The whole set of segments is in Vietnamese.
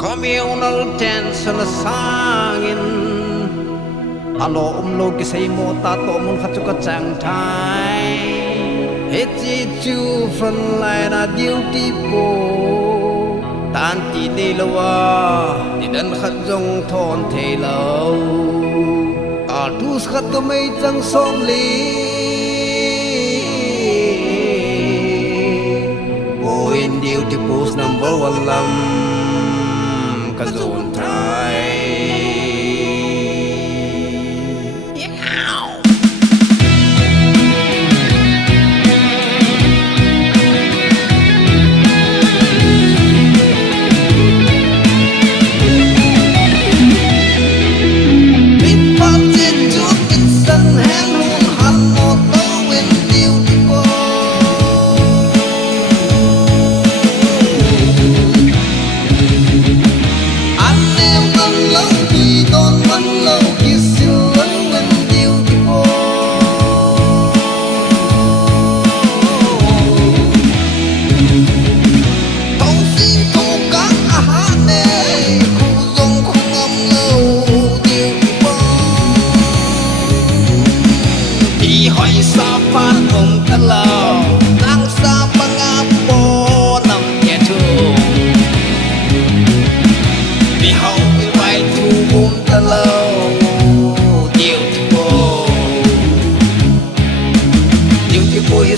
communal tension sangin alo lo ki sei mo ta to mun khachu ka chang thai he chi chu front line a duty po tan ti ni lawa ni dan khat jong thon the lo a tu khat to mai chang som li in duty post number 1 lam ka zone thai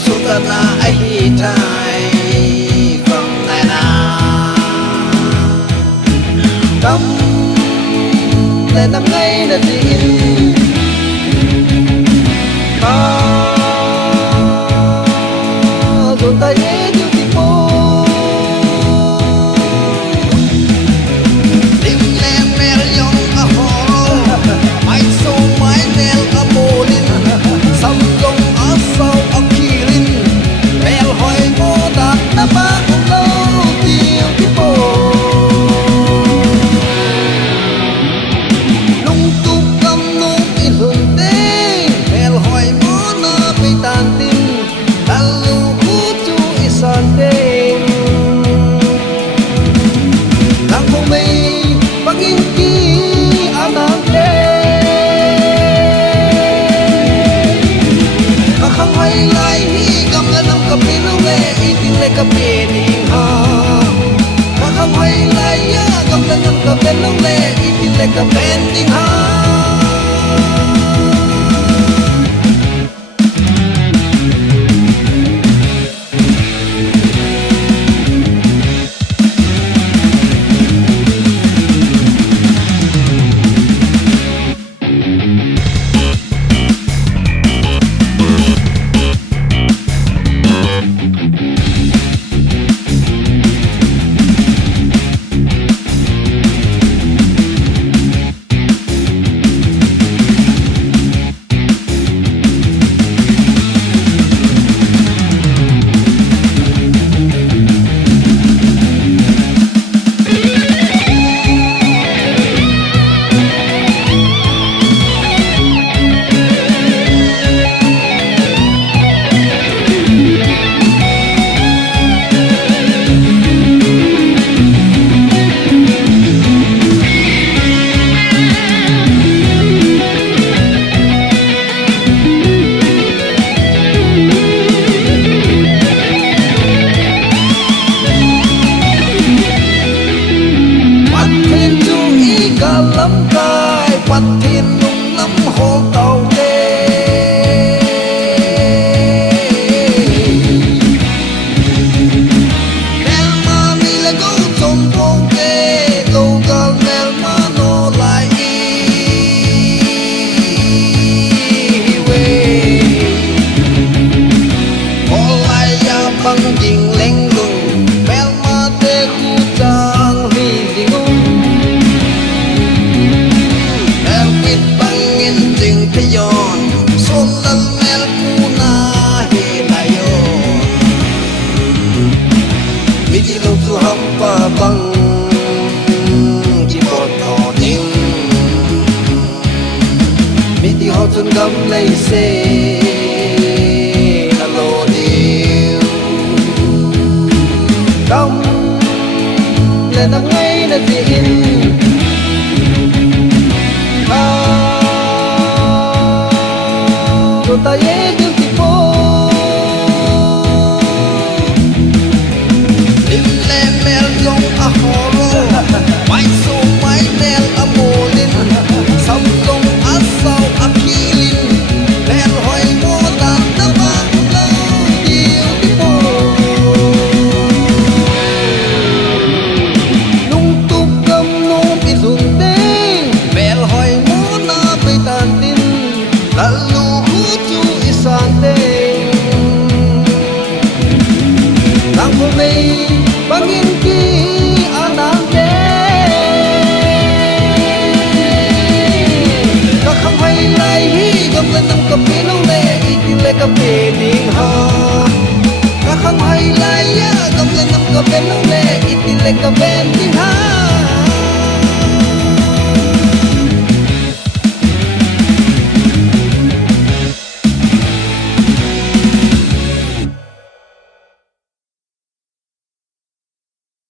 Sultana ai thai from nana tâm lên năm ngày là tin ta rồi tay yêu thì cô tim lên mèo yong a ho ai so mai nel a bolin sam gong a sao a kilin mel hoi mo da na ma lo tiêu thì cô lung tung cầm nô i hương tê mel hoi mo na bị tan tin tan lu khu chu i san tê đang không mây bắc in ki anam tê ka khang hai lai hi kam la nam ka pe lu le i tin le ka pe ni ha ka khang hai lai ya kam la nam ka pe lu le i tin le ka pe ni ha lắm cay quạt thiên lung lắm hồ tàu đê nel ma mi le go trong phong đê đâu cả nel ma no lại về hồ lại ya băng dình leng lung bel ma tê khu trang vì dình yon solal mel puna hilayo miji lo tu hampa bang kibot oding miji hotun gam lay se alo diu gam le nam ngay na ti ta ye beautiful in le mel yong a horo mai so mai mel a molin sam long a sao a kilin mel hoi mo tan ta ba lo beautiful lung tuk kam no pi sung ding mel hoi mo na pai tan tin lalu hu chu isan ding tang ko mei bangin ki anang de ka kham hai lai hi gam le nam ka pi lo le i ti le ka pe ding ha ka kham hai lai ya gam le nam ka pe lo le i ti le ka pe